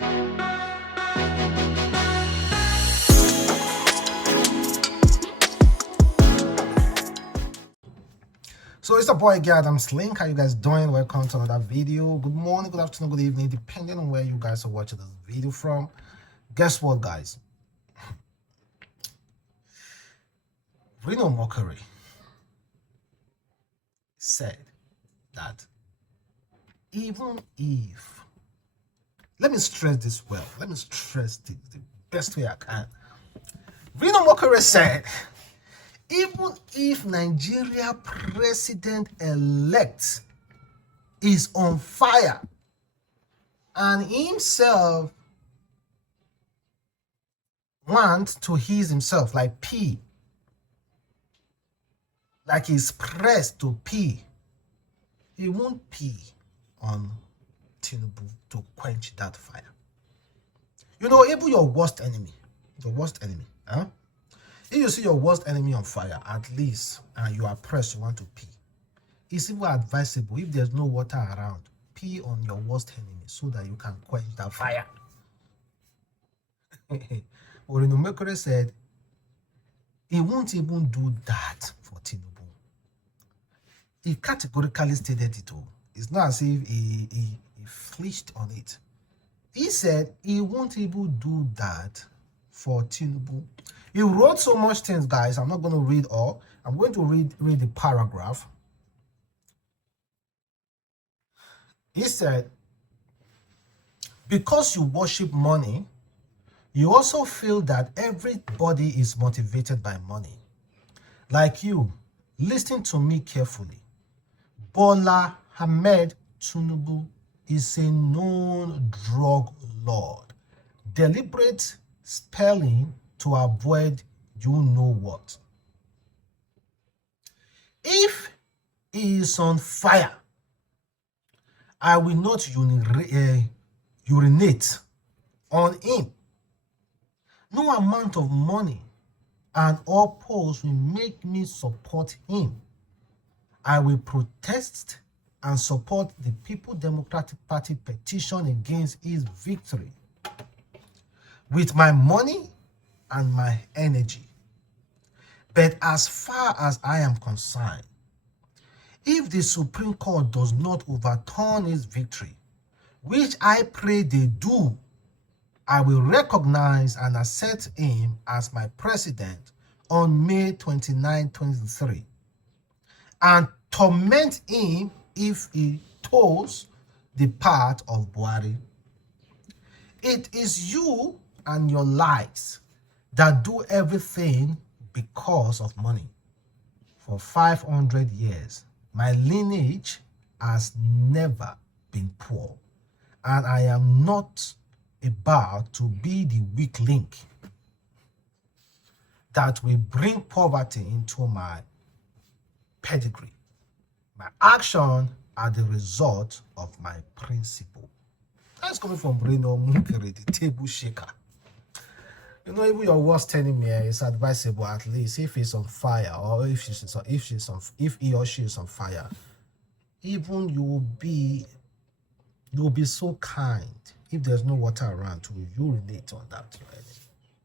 So it's the boy again, Adamslink. How you guys doing? Welcome to another video. Good morning, good afternoon, good evening, depending on where you guys are watching this video from. Guess what, guys? Reno Omokri said that even if, let me stress this well, let me stress this the best way I can. Reno Omokri said, even if Nigeria president-elect is on fire and himself wants to ease himself, like pee, like he's pressed to pee, he won't pee on Tinubu to quench that fire. You know, even your worst enemy, huh? If you see your worst enemy on fire, at least, and you are pressed, you want to pee, it's even advisable, if there's no water around, pee on your worst enemy so that you can quench that fire. Reno Omokri said he won't even do that for Tinubu. He categorically stated it all. It's not as if he flinched on it. He said he won't even do that for Tinubu. He wrote so much things, guys. I'm not going to read all. I'm going to read the paragraph. He said, because you worship money, you also feel that everybody is motivated by money. Like you, listen to me carefully. Bola Ahmed Tinubu is a known drug lord. Deliberate spelling to avoid you know what. If he is on fire, I will not urinate on him. No amount of money and all polls will make me support him. I will protest and support the People Democratic Party petition against his victory with my money and my energy. But as far as I am concerned, if the Supreme Court does not overturn his victory, which I pray they do, I will recognize and accept him as my president on May 29, 2023, and torment him if he toes the path of Buhari. It is you and your lies that do everything because of money. For 500 years, my lineage has never been poor, and I am not about to be the weak link that will bring poverty into my pedigree. My action are the result of my principle. That's coming from Reno Omokri, the table shaker. You know, even your worst enemy is advisable, at least if he's on fire, or if he or she is on fire, even you will be so kind if there's no water around to urinate on that your enemy.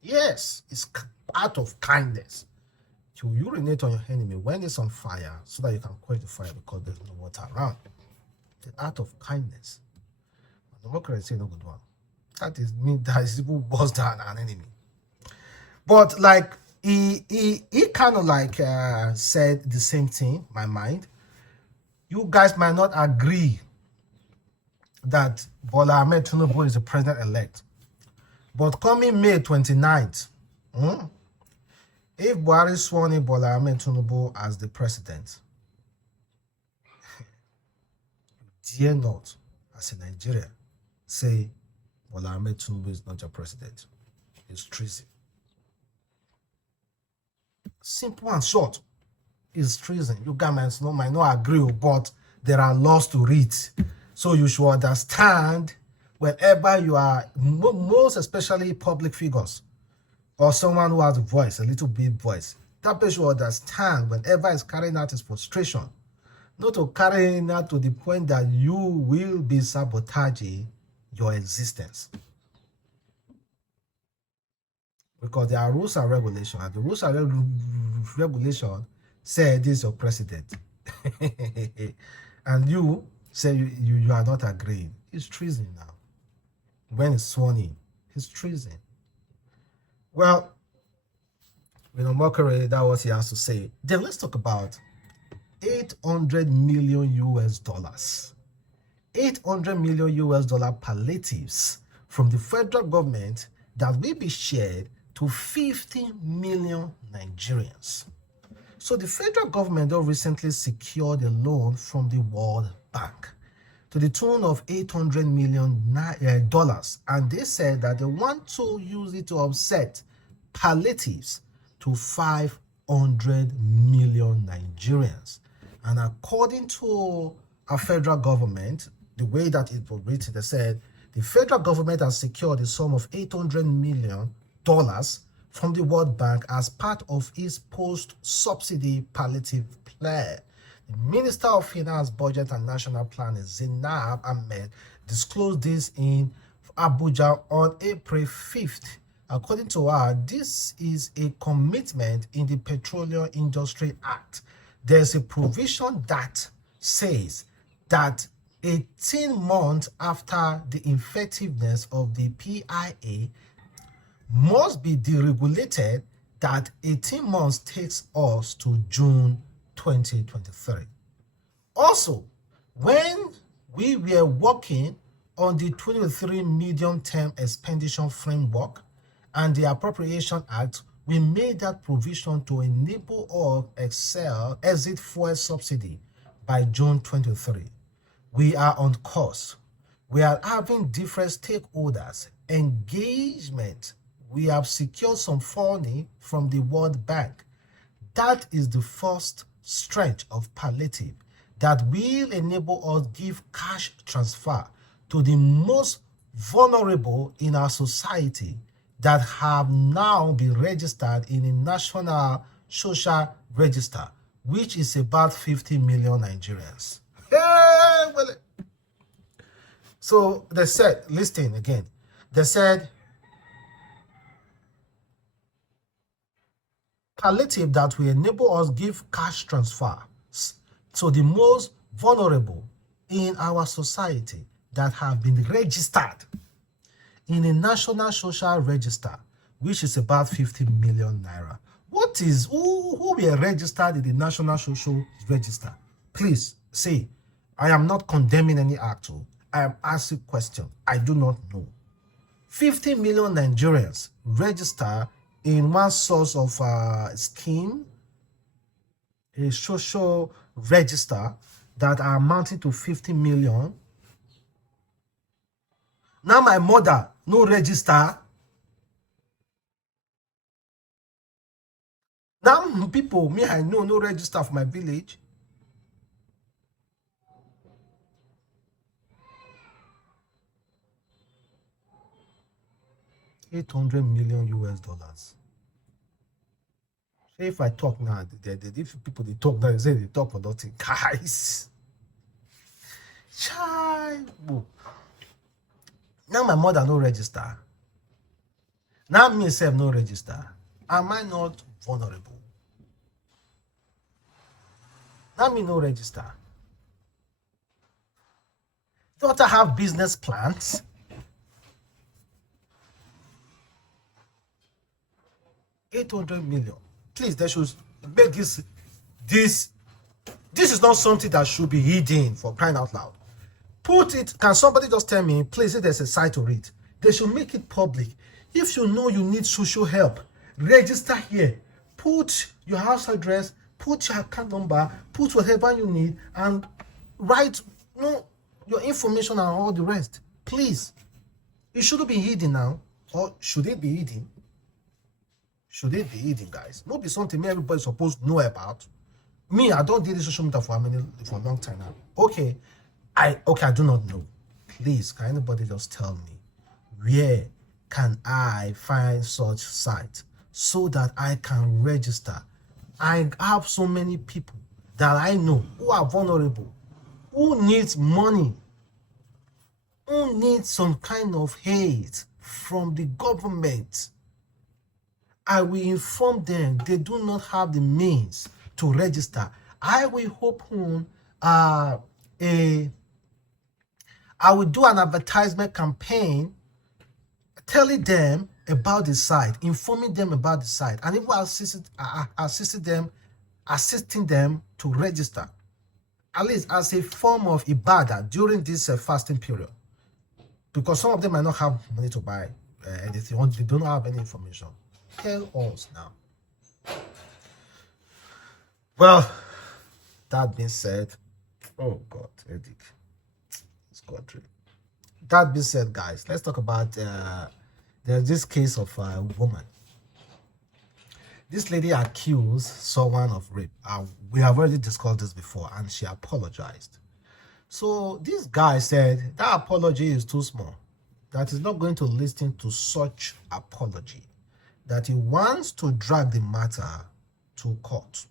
Yes, it's part of kindness to urinate on your enemy when it's on fire so that you can quench the fire because there's no water around. The act of kindness. The Democrat say no good one. That is even worse than an enemy. But like he kind of like said the same thing, my mind. You guys might not agree that Bola Ahmed Tinubu is the president-elect. But coming May 29th, if Buhari sworn in Bola Ahmed Tinubu as the president, you dare not, as a Nigerian, say Bola Ahmed Tinubu is not your president. It's treason. Simple and short. It's treason. You guys might not agree, but there are laws to read. So you should understand whenever you are, most especially public figures, or someone who has a voice, a little bit voice, that person should understand whenever he's carrying out his frustration, not to carry it out to the point that you will be sabotaging your existence. because there are rules and regulations, and the rules and regulation say this is your president. And you say you are not agreeing. It's treason now. When it's sworn in, it's treason. Well, Reno Omokri, that was he has to say. Then let's talk about 800 million US dollars. 800 million US dollar palliatives from the federal government that will be shared to 50 million Nigerians. So the federal government recently secured a loan from the World Bank to the tune of $800 million, and they said that they want to use it to offset palliatives to 500 million Nigerians. And according to our federal government, the way that it was written, they said the federal government has secured a sum of $800 million from the World Bank as part of its post-subsidy palliative plan. The Minister of Finance, Budget and National Planning, Zainab Ahmed, disclosed this in Abuja on April 5th. According to her, this is a commitment in the Petroleum Industry Act. There's a provision that says that 18 months after the effectiveness of the PIA must be deregulated. That 18 months takes us to June 2023. Also, when we were working on the 2023 medium-term expenditure framework and the Appropriation Act, we made that provision to enable us exit fuel subsidy by June 23. We are on course. We are having different stakeholders engagement. We have secured some funding from the World Bank. That is the first stretch of palliative that will enable us give cash transfer to the most vulnerable in our society that have now been registered in a national social register, which is about 50 million Nigerians. Hey, well, so they said, listen again, they said palliative that will enable us give cash transfers to the most vulnerable in our society that have been registered in a national social register, which is about 50 million naira. What is who were registered in the national social register? Please see, I am not condemning any act. I am asking question. I do not know. 50 million Nigerians register in one source of scheme, a social register that are amounting to 50 million. Now my mother no register. Now people, me I know no register for my village. $800 million US. If I talk now, if people they talk now, they say they talk for nothing. Guys, child. Now my mother no register. Now me self no register. Am I not vulnerable? Now me no register. Don't I have business plans? $800 million. Please, they should make this is not something that should be hidden, for crying out loud. Put it, can somebody just tell me, please, if there's a site to read, they should make it public. If you know you need social help, register here. Put your house address, put your account number, put whatever you need, and write your information and all the rest. Please. It shouldn't be hidden now. Or should it be hidden? Should it be hidden, guys? Not be something everybody's supposed to know about. Me, I don't do this social media for a long time now. Okay, I do not know. Please, can anybody just tell me where can I find such site so that I can register? I have so many people that I know who are vulnerable, who needs money, who needs some kind of aid from the government. I will inform them they do not have the means to register. I will open I will do an advertisement campaign telling them about the site, informing them about the site, and even assisting them to register, at least as a form of ibadah during this fasting period, because some of them might not have money to buy anything, or they don't have any information. Tell us now. Well, that being said, oh God, Edic, it's country. That being said, guys, let's talk about there's this case of a woman. This lady accused someone of rape. We have already discussed this before, and she apologized. So this guy said that apology is too small, that he's not going to listen to such apology, that he wants to drag the matter to court.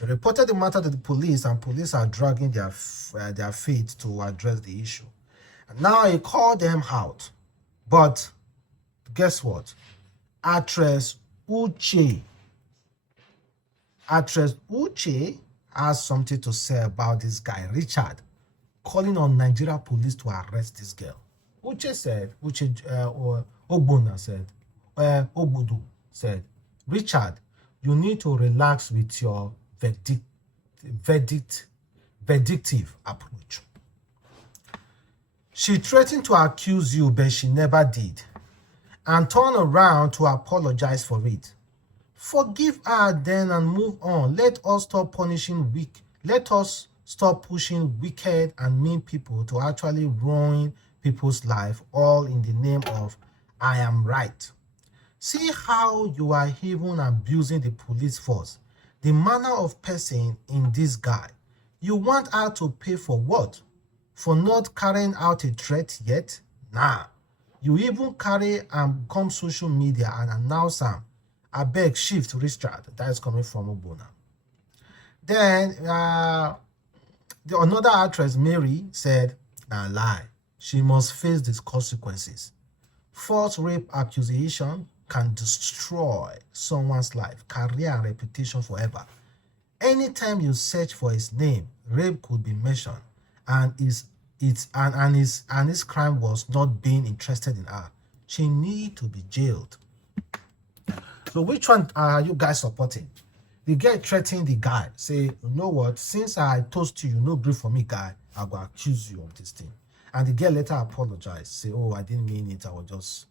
He reported the matter to the police, and police are dragging their feet to address the issue. And now he called them out. But guess what? Actress Uche has something to say about this guy, Richard, calling on Nigeria police to arrest this girl. Ogbudu said, Richard, you need to relax with your vindictive approach. She threatened to accuse you, but she never did, and turn around to apologize for it. Forgive her then and move on. Let us stop pushing wicked and mean people to actually ruin people's life, all in the name of I am right. See how you are even abusing the police force. The manner of person in this guy. You want her to pay for what? For not carrying out a threat yet? Nah. You even carry and come social media and announce him. I beg, shift Richard. That is coming from Obona. Then another actress, Mary, said, nah, lie. She must face these consequences. False rape accusation can destroy someone's life, career, and reputation forever. Anytime you search for his name, rape could be mentioned, and his crime was not being interested in her. She need to be jailed. So which one are you guys supporting? The girl threatening the guy, say, you know what, since I toast you, no brief for me, guy, I will accuse you of this thing. And the girl later apologized, say, oh, I didn't mean it, I was just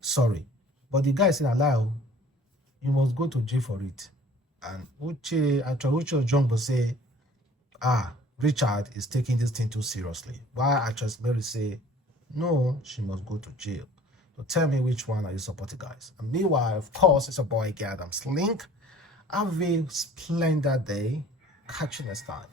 sorry. But the guy said, allow, you must go to jail for it. And Uche Ojongbo say, Richard is taking this thing too seriously. While actress Mary say, no, she must go to jail. So tell me, which one are you supporting, guys? And meanwhile, of course, it's a boy, Adamslink. Have a splendid day. Catch you next time.